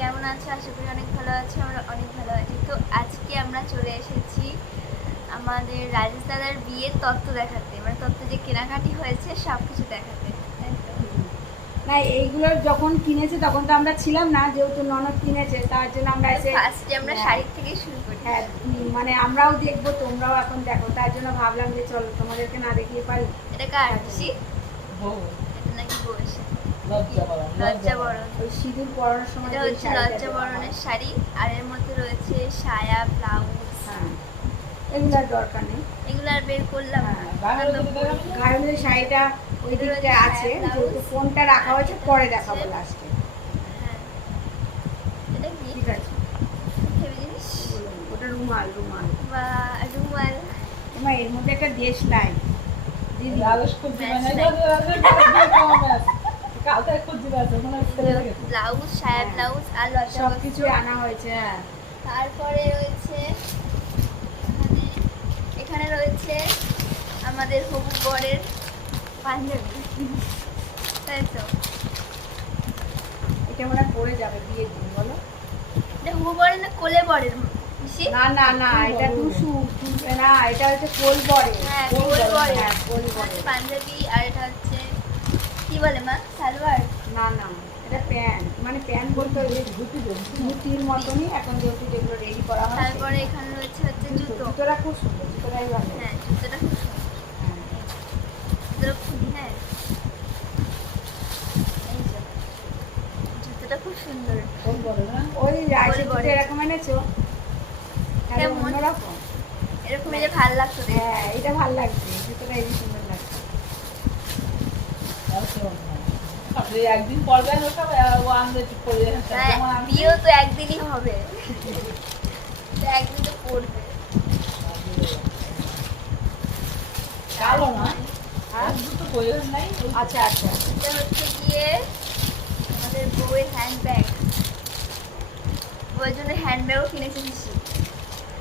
কেমন আছো? আশা করি অনেক ভালো আছো আমরা অনেক ভালো আছি। তো আজকে আমরা চলে এসেছি আমাদের রাজেশ দাদার বিয়ের তত্ত্ব দেখাতে। মানে তত্ত্ব যে কেনাকাটি হয়েছে সব কিছু দেখাতে না এইগুলো যখন কিনেছে তখন তো আমরা ছিলাম না যেহেতু ননদ কিনেছে তার জন্য আমরা এসে ফার্স্টে আমরা হ্যাঁ। শাড়ির থেকে শুরু করি। হ্যাঁ মানে আমরাও দেখব তোমরাও এখন দেখো। তার জন্য ভাবলাম যে চলো তোমাদেরকে না দেখিয়ে পারি। এটা কার? বউ, এটা নাকি বসে লজ্জা বরণ, লজ্জা বরণ। ওই সিঁদুর পরানোর সময় এটা হচ্ছে লজ্জা বরণের শাড়ি আর এর মধ্যে রয়েছে সায়া ব্লাউজ। হ্যাঁ দরকার নেই। এগুলো আর বের করলাম। না হ্যাঁ, বাংলা কারণ লোকেদের আমি না- গায়ের শাড়িটা ওই দিকটা আছে যেহেতু ফোনটা রাখা হয়েছে পরে দেখাবো লাস্টে হ্যাঁ। এটা কি? ঠিক আছে। জিনিস? ওটা রুমাল রুমাল। বা রুমাল। এর মধ্যে একটা দেশ লাই দিদি। মানে, ব্লাউজ সায়া হ্যাঁ। ব্লাউজ আর সব কিছু আনা হয়েছে হ্যাঁ। তারপরে রয়েছে এখানে রয়েছে আমাদের হবু বরের পাঞ্জাবি। তাই তো? এটা মনে পরে যাবে বিয়ের দিন বলো। এটা হবু বরের না কোলে বরের না না না এটা দু- না এটা হচ্ছে কোল বরে হ্যাঁ কোল বরে হ্যাঁ কোল বরে পাঞ্জাবি আর এটা হচ্ছে কি বলে মা? সালোয়ার? না না এটা প্যান্ট। মানে প্যান্ট বলতে ওই ধুতি ধুতির মতনই এখন যেহেতু যেগুলো রেডি করা হয় তারপরে এখানে রয়েছে হচ্ছে জুতো জুতো। জুতোটা খুব সুন্দর জুতোটাই ভালো। হ্যাঁ জুতোটা খুব সুন্দর। হ্যাঁ। জুতোটা খুবই হ্যাঁ। জুতোটা খুব সুন্দর। কোন বলে না? ওই রাইসের বরে। এরকম এনেছো? কেমন? এরকম এই যে ভালো দেখতে। হ্যাঁ এটা ভালো লাগছে জুতোটা এই সুন্দর লাগছে আর কেউ না। আপনি একদিন ও হ্যাঁ, বিয়েও তো একদিনই হবে। একদিন তো পড়বে। কালো না? আচ্ছা আচ্ছা। এটা হচ্ছে গিয়ে আমাদের বউয়ের হ্যান্ডব্যাগ বউয়ের জন্য হ্যান্ডব্যাগও কিনেছে পিসি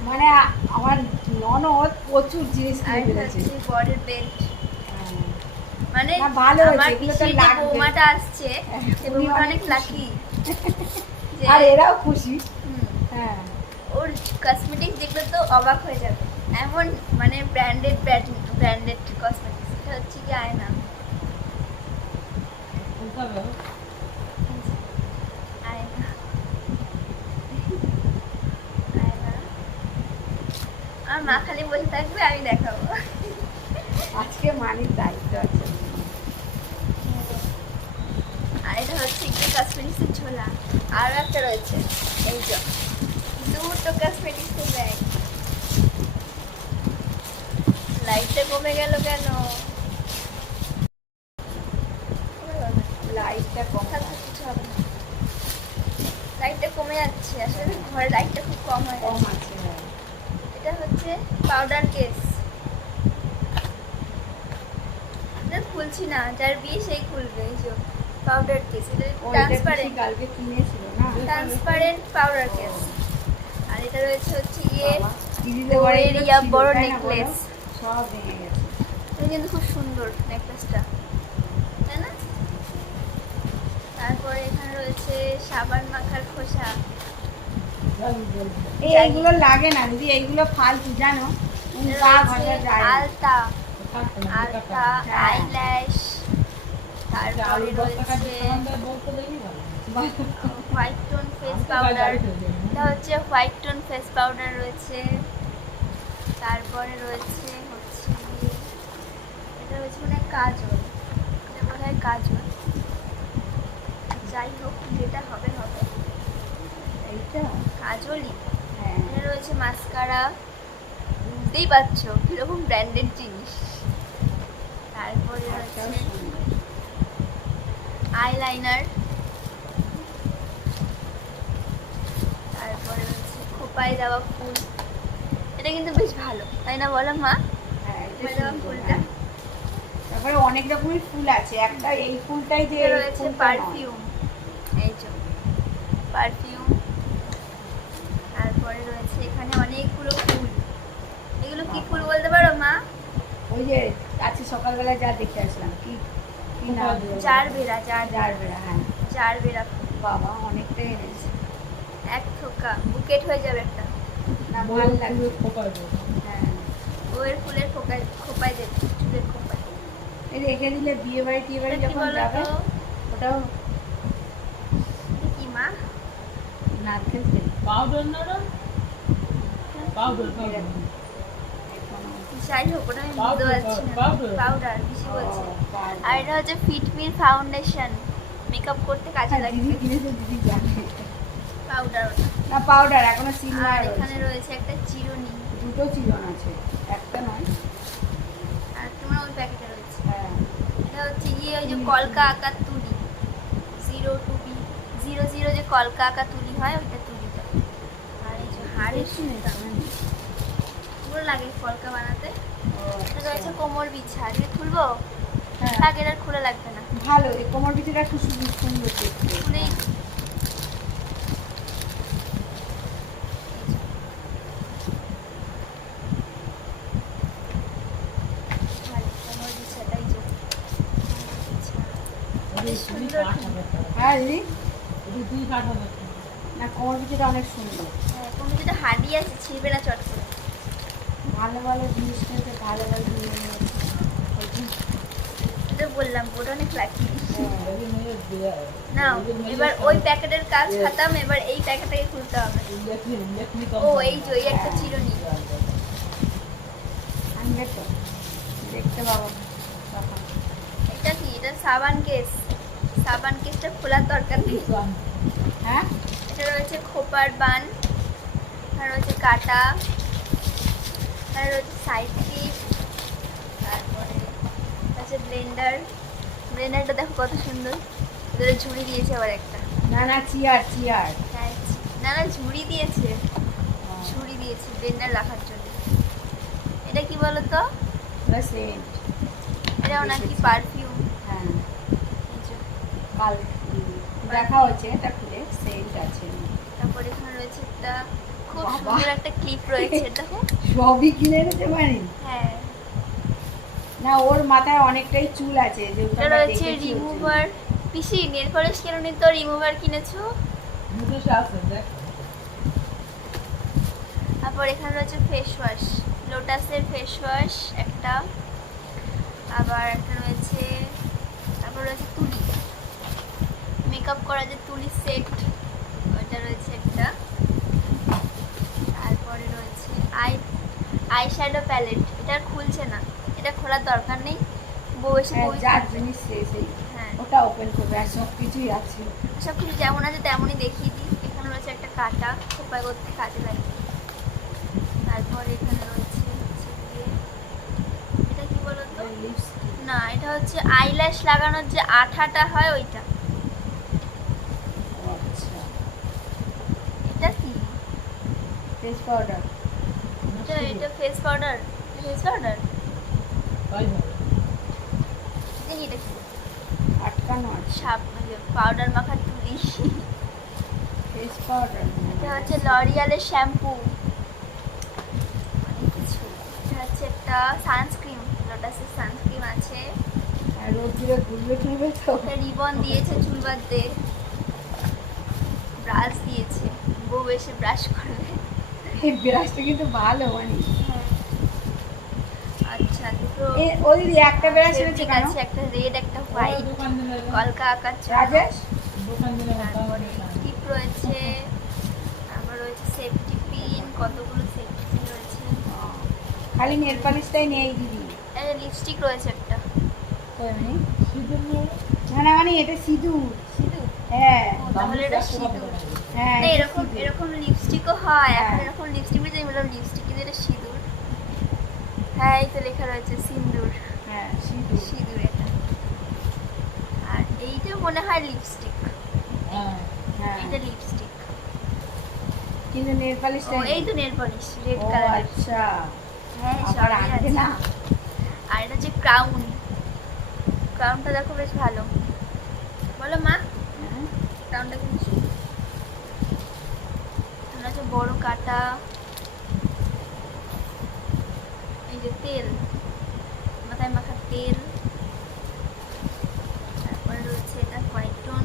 মানে আমার ননদ প্রচুর জিনিস কিনে ফেলেছে। বেল্ট। মানে ভালো আমার পিসির যে বৌমাটা আসছে হ্যাঁ, সে বৌমাটা অনেক লাকি আর এরাও খুশি। হ্যাঁ। ওর কসমেটিক্স দেখলে তো অবাক হয়ে যাবে। এমন মানে ব্র্যান্ডেড ব্র্যান্ডেড কসমেটিক্স এটা হচ্ছে কি। আয়না? আয়না। আমার মা খালি বসে থাকবে আমি দেখাবো। আজকে মানির দায়িত্ব আছে আর এটা হচ্ছে কসমেটিক্সের ঝোলা। আরও একটা রয়েছে এই যে। দুটো ব্যাগ লাইটটা কমে গেল কেন। লাইটটা কিছু হবে না। লাইটটা কমে যাচ্ছে। আসলে ঘরে লাইটটা খুব কম হয়ে কম আছে হ্যাঁ। এটা হচ্ছে পাউডার কেস খুলছি না যার বিয়ে সেই খুলবে। পাউডার কেস ট্রান্সপারেন্ট কালকে কিনেছিল না? ট্রান্সপারেন্ট পাউডার কেস আর এটা রয়েছে হচ্ছে গিয়ে ইয়া বড় তাই না বলো? necklace। সব ভেঙে গেছে। এটা কিন্তু খুব সুন্দর নেকলেসটা তাই না? তারপরে এখানে রয়েছে সাবান মাখার খোসা। এইগুলো লাগে না দিদি এইগুলো ফালতু জানো। আলতা। আলতা। আইল্যাশ তারপরে রয়েছে। White tone face powder. এটা হচ্ছে হোয়াইট টোন ফেস পাউডার রয়েছে। তারপরে রয়েছে হচ্ছে এটা হচ্ছে মানে কাজল। এটা হয় কাজল। যাই হোক যেটা হবে হবে। এইটা? কাজলই। হ্যাঁ। এখানে রয়েছে মাস্কারা বুঝতেই পারছ কীরকম ব্র্যান্ডেড জিনিস। তারপরে আচ্ছা, রয়েছে সুন্দর। আইলাইনার তারপরে হচ্ছে খোপায় দেওয়া ফুল। এটা কিন্তু বেশ ভালো তাই না বলো মা? হ্যাঁ, ফুলটা। তারপরে অনেক রকমের ফুল আছে একটা এই ফুলটাই যে রয়েছে ফুলটা পারফিউম। এই যে পারফিউম। তারপরে রয়েছে এখানে অনেকগুলো ফুল। এগুলো কি ফুল বলতে পারো মা? ওই যে আজকে সকালবেলা যা দেখে আসলাম কি। চার বেড়া চার জার বেড়া হ্যাঁ। চার বেড়া। বাবা অনেকটাই এনেছে। এক থোকা বুকেট হয়ে যাবে একটা। না ভালো লাগবে হ্যাঁ। বউয়ের ফুলের খোপায় খোপায় দেবে চুলের খোপায়। এই রেখে দিলে বিয়ে বাড়ি টিয়ে বাড়ি যখন যাবে ওটাও কি মা? নারকেল তেল। পাউডার না পাউডার পাউডার। যাই হোক ওটা আমি বুঝতে পারছি না। পাউডার বেশি আর এটা হচ্ছে ফিটমির ফাউন্ডেশন মেকআপ করতে কাজে হ্যাঁ, লাগে। পাউডার ওটা। না পাউডার এখনও আর এখানে রয়েছে। একটা চিরুনি। দুটো চিরন আছে একটা নয়। আর তোমার ওই প্যাকেটে রয়েছে। হ্যাঁ। এটা হচ্ছে গিয়ে ওই যে কলকা আঁকা তুলি। Zero two B zero zero যে কলকা আঁকা তুলি হয় ওইটা তুলিটা আর এই যে হাড়ের সুতা। পুরো লাগে কলকা বানাতে। আচ্ছা। রয়েছে কোমর বিছা। এটা খুলবো? হ্যাঁ। থাকে এটা খুলে লাগবে না। ভালো এই কোমর বিচিটা খুব সুন্দর সুন্দর দেখতে। কোমর সুন্দর। হ্যাঁ। না কোমর অনেক সুন্দর। হ্যাঁ, কোমর যেটা হাডি আছে ছিঁড়বে না চট করে। ভালো ভালো জিনিস কিনতে ভালো ভালো জিনিস নিয়েছে। এটা বললাম ওটা অনেক লাকি হ্যাঁ, ওই মেয়ের বিয়ে- না এবার ওই প্যাকেটের কাজ খাতাম এবার এই প্যাকেটটাকে খুলতে হবে। ইলেকট্রিক ইলেকট্রিক ও এই যে এই একটা চিরুনি। আনবে তো দেখতে পাবো। এটা কি? এটা সাবান কেস। সাবান কেসটা খোলার দরকার নেই। হ্যাঁ? এটা রয়েছে খোপার বান আর রয়েছে কাটা। আর রয়েছে সাইড ক্লিপ তারপরে আছে ব্লেন্ডার ব্লেন্ডারটা দেখো কত সুন্দর। ওদের ঝুড়ি দিয়েছে আবার একটা। না না চিয়ার চিয়ার। না না ঝুড়ি দিয়েছে। ঝুড়ি দিয়েছে ব্লেন্ডার রাখার জন্য। এটা কি বলো তো সেন্ট এটাও নাকি পারফিউম হ্যাঁ। কাল দেখা হচ্ছে এটা খুলে। সেন্ট আছে। তারপরে এখানে রয়েছে একটা খুব। সুন্দর একটা ক্লিপ রয়েছে দেখো। সবই কিনে নিতে পারি? হ্যাঁ। না ওর মাথায় অনেকটাই চুল আছে আমরা রয়েছে। রিমুভার পিসি নেল পলিশ কেন তো রিমুভার কিনেছো? তারপর এখানে রয়েছে ফেস ওয়াশ লোটাসের ফেস ওয়াশ একটা। আবার একটা রয়েছে তারপর রয়েছে তুলি। মেকআপ করা যে তুলি সেট ওইটা রয়েছে একটা তারপরে রয়েছে আই আই শ্যাডো প্যালেট এটা খুলছে না। এটা খোলার দরকার নেই। বউ এসে হ্যাঁ, বই যার জিনিস সেই। হ্যাঁ। ওটা ওপেন করবে আর সব কিছুই আছে। সব কিছু যেমন আছে তেমনই দেখিয়ে দিই। এখানে রয়েছে একটা কাটা খোপায় করতে কাজে লাগে তারপরে এখানে রয়েছে হচ্ছে এটা কি বলতো? লিপস্টিক না এটা হচ্ছে আইল্যাশ লাগানোর যে আঠাটা হয় ওইটা। আচ্ছা। এটা কি? ফেস পাউডার এটা এটা ফেস পাউডার ফেস পাউডার তাই হবে। দেখি এটা কি আটকানো সাপ পাউডার মাখার তুলি ফেস পাউডার এটা হচ্ছে লরিয়ালের শ্যাম্পু অনেক কিছু। এটা হচ্ছে একটা সানস্ক্রিন লোটাসের সানস্ক্রিন আছে। আর রোদ্দুরে তো? একটা রিবন দিয়েছে চুল বাঁধতে। ব্রাশ দিয়েছে। বউ এসে ব্রাশ করবে। এই ব্রাশটা কিন্তু ভালো মানে। আচ্ছা দুটো ওই একটা ব্রাশ এনেছে কেন? একটা রেড একটা হোয়াইট কলকা আঁকার। রাজেশ? তারপরে টিপ রয়েছে তারপর রয়েছে সেফটি পিন কতগুলো সেফটি পিন রয়েছে? খালি নেল পালিশটাই নেই দিদি। লিপস্টিক রয়েছে একটা। মানে? না মানে এটা সিঁদুর। সিঁদুর? হ্যাঁ। তাহলে এটা সিঁদুর। হ্যাঁ না এটা এরকম সিঁদুর। এরকম লিপস্টিকও হয় এখন হ্যাঁ। এরকম লিপস্টিক বলতে আমি বললাম লিপস্টিক কিন্তু এটা সিঁদুর। হ্যাঁ এই তো লেখা রয়েছে সিন্দুর হ্যাঁ সিঁদুর। সিঁদুর এটা। আর এইটা মনে হয় লিপস্টিক হ্যাঁ হ্যাঁ। এটা লিপস্টিক কিন্তু নেল ও এই তো নেল পলিশ রেড ও কালারের আচ্ছা। হ্যাঁ আছে। না। আর এটা ক্রাউন ক্রাউনটা দেখো বেশ ভালো। বলো মা হ্যাঁ। ক্রাউনটা কিন্তু বড় কাটা, এই যে তেল, মাথায় মাখার তেল, তারপরে রয়েছে এটা white tone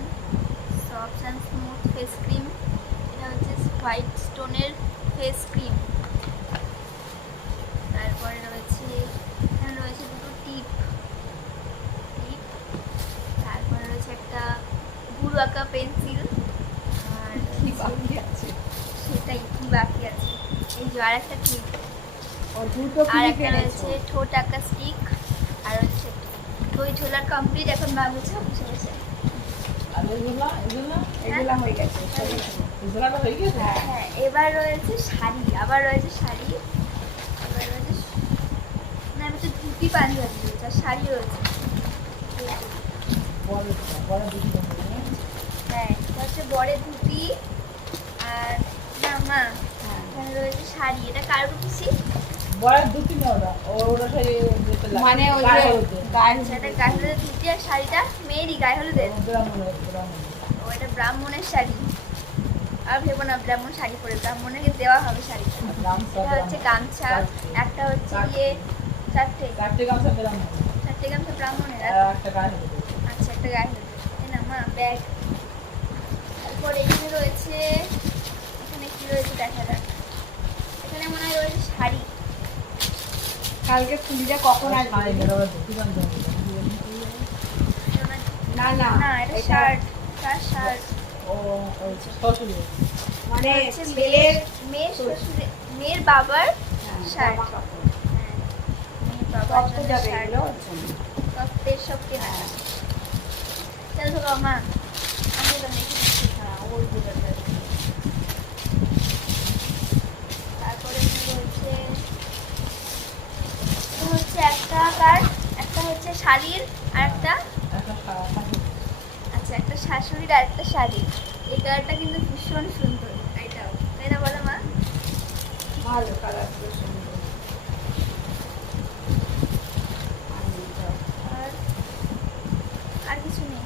soft and smooth face cream, এটা হচ্ছে হোয়াইট স্টোনের ফেস ক্রিম তারপরে রয়েছে এখানে রয়েছে দুটো টিপ টিপ তারপরে রয়েছে একটা গুরু আঁকা পেন্সিল আর কি রয়েছে- বাকি আছে সেটাই কি বাকি আছে এই যে আর একটা টিপ আর একটা রয়েছে ঠোঁট আঁকা স্টিক আর হচ্ছে দই ঝোলা কমপ্লিট এখন বাবুছে বসে বসে এগুলা হয়ে? হ্যাঁ হ্যাঁ। এবার রয়েছে শাড়ি আবার রয়েছে শাড়ি এবার রয়েছে না হচ্ছে ধুতি পাঞ্জাবি রয়েছে আর শাড়ি রয়েছে। বড় বড় হ্যাঁ হচ্ছে বড়ের ধুতি আর না মা এখানে রয়েছে শাড়ি। এটা কার পিসি মানে ওই যে গায়ে হলুদের। ধুতি আর শাড়িটা মেয়েরই গায়ে হলুদের? ব্রাহ্মণের, ব্রাহ্মণের। ও এটা ব্রাহ্মণের শাড়ি। আর ভেবো না ব্রাহ্মণ শাড়ি পরে ব্রাহ্মণকে দেওয়া হবে এটা হচ্ছে গামছা একটা হচ্ছে ইয়ে চারটে। চারটে গামছা ব্রাহ্মণ। চারটে গামছা ব্রাহ্মণের একটা গায়ে আচ্ছা একটা গায়ে না মা ব্যাগ। তারপর এখানে রয়েছে এখানে কি রয়েছে দেখা যাক। এখানে মনে হয় রয়েছে শাড়ি কালকে ফুলিটা কখন আসবে। না না না এটা শার্ট তার শার্ট ও ওই মানে মেয়ের মেয়ের শ্বশুরে মেয়ের বাবার হ্যাঁ, শার্ট। হ্যাঁ, মেয়ের বাবার শার্ট। রক্তের সব কেনা চল ধরো মা আমি তো দেখি। হ্যাঁ, ওই দুটোটা। তারপরে কি রয়েছে এটা হচ্ছে একটা কার একটা হচ্ছে শাড়ির আর একটা। আচ্ছা একটা শাশুড়ির আর একটা শাড়ির। এই কালারটা কিন্তু ভীষণ সুন্দর এটাও। তাই না বলো মা? ভালো কালারগুলো সুন্দর। আর এইটা। আর আর কিছু নেই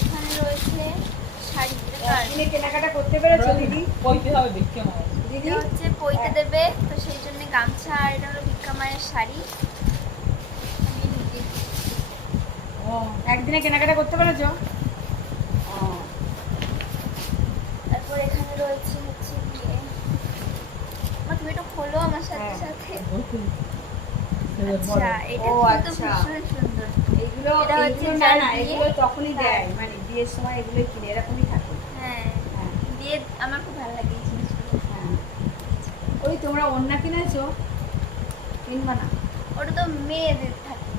এখানে রয়েছে শাড়ি একদিনে কেনাকাটা করতে পেরেছ দিদি কইতে হবে আমার দিদি হচ্ছে পইতে দেবে তো সেই জন্য গামছা আর এটা হলো ভিক্ষা মায়ের শাড়ি ও একদিনে কেনাকাটা করতে পেরেছ তারপর এখানে রয়েছে হচ্ছে মা তুমি একটু খোলো আমার সাথে হ্যাঁ। সাথে বড়। আচ্ছা এটা কিন্তু আচ্ছা। ভীষণ সুন্দর এইগুলো এটা হচ্ছে না যার না বিয়ে। এগুলো তখনই হ্যাঁ। দেয় মানে বিয়ের সময় এগুলোই কিনে এরকমই থাকে। হ্যাঁ হ্যাঁ। দিয়ে আমার খুব ভালো লাগে এই জিনিসগুলো। হ্যাঁ। ওই তোমরা অন্য কিনেছো? কিনবা না? ওটা তো মেয়েদের থাকে।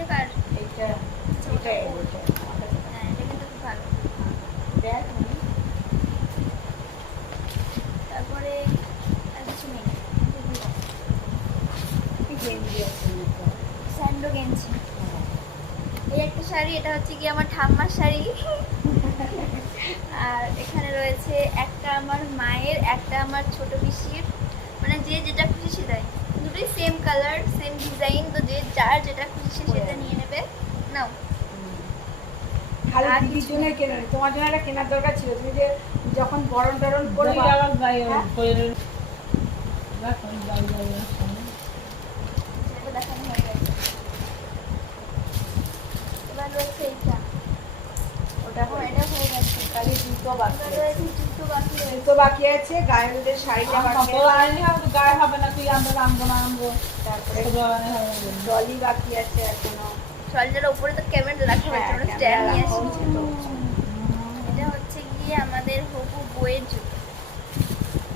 এইটা এইটা হ্যাঁ এটা কিন্তু খুব ভালো। দেখ। তারপরে আর কিছু নেই। স্যান্ডো গেঞ্জি। এই একটা শাড়ি এটা হচ্ছে কি আমার ঠাম্মার শাড়ি আর এখানে রয়েছে একটা আমার মায়ের একটা আমার ছোট পিসির মানে যে যেটা খুশি সেটাই দুটোই সেম কালার সেম ডিজাইন তো যে যার যেটা খুশি সে সেটা নিয়ে নেবে নাও। খালি দিদির জন্য কেনা তোমার জন্য একটা কেনার দরকার ছিল তুমি যে যখন বরণ টরণ দেখি করবা আবার গায়ে হ্যাঁ? শরীরের- দেখ, ওই গায়ে গায়ে সামনে। সেটা দেখানো হয়ে গেছে এবার রয়েছে এইটা। ওটা এটা হয়ে গেছে। খালি জুতো বাকি এবার আছে। রয়েছে জুতো বাকি রয়েছে। বাকি আছে গায়ে শাড়িটা বাকি তোর হবে, গায়ে হবে না তুই আনবে আনব না আনব তারপরে এগুলো আনলে হবে। না। ডলি বাকি আছে এখনও। ট্রলিটার উপরে তো ক্যামেরা রাখা হয়েছে আমরা স্ট্যান্ড নিয়ে রাখা এসেছি হয়েছে তো। এটা হচ্ছে গিয়ে আমাদের হবু বইয়ের জুতো।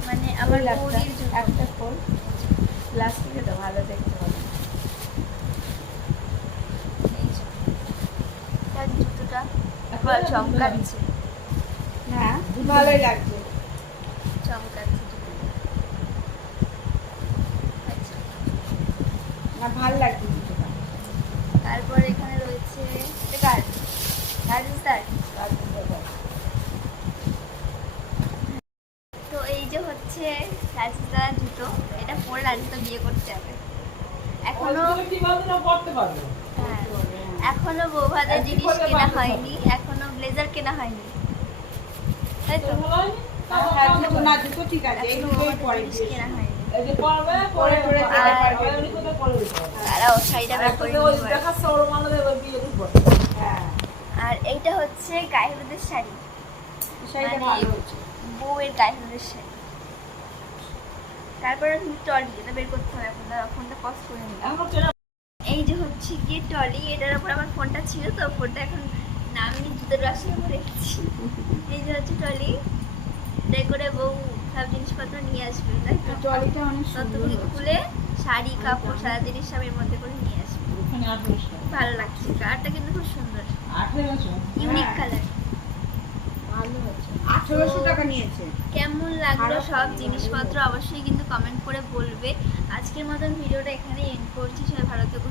মানে আমার একটা, বৌদির জুতো। একটা খোল। প্লাস্টিকে তো ভালো দেখতে হবে এই যে। চমকাচ্ছে। হ্যাঁ? ভালোই লাগছে। চমকাচ্ছে আচ্ছা। না ভালো লাগছে তারপর এখানে রয়েছে রাজস্থান তো এই যে হচ্ছে রাজস্থান জুতো এটা পরে রাজস্থান বিয়ে করতে যাবে। এখনও কি বলতো না পড়তে পারবে? এখনও বৌভাতের জিনিস কেনা হয়নি এখনও ব্লেজার কেনা হয়নি। তাই তো? হ্যাঁ। হ্যাঁ আর এইটা হচ্ছে গায়ে হলুদের শাড়ি মানে- বউয়ের গায়ে হলুদের শাড়ি। তারপরে কিন্তু টলি এটা বের করতে হবে এখন ফোনটা পজ করে নিই এখন চেনা এই যে হচ্ছে গিয়ে টলি এটার উপর আমার ফোনটা ছিল তো ফোনটা এখন নামিয়ে জুতোর রাশি উপর রেখেছি এই যে হচ্ছে টলি এটাই করে বউ সব জিনিসপত্র নিয়ে আসবে তাই তো? ট্রলিটা অনেক সুন্দর ততগুলি খুলে শাড়ি কাপড় সারা জিনিস সব এর মধ্যে করে নিয়ে আসবে। ওখানে ভালো লাগছে কালারটা কিন্তু খুব সুন্দর। ইউনিক হ্যাঁ। কালার। ভালো হচ্ছে আঠেরোশো টাকা নিয়েছে। কেমন লাগল সব জিনিসপত্র অবশ্যই কিন্তু কমেন্ট করে বলবে। আজকের মতন ভিডিওটা এখানে এন্ড করছি। সবাই ভালো থেকো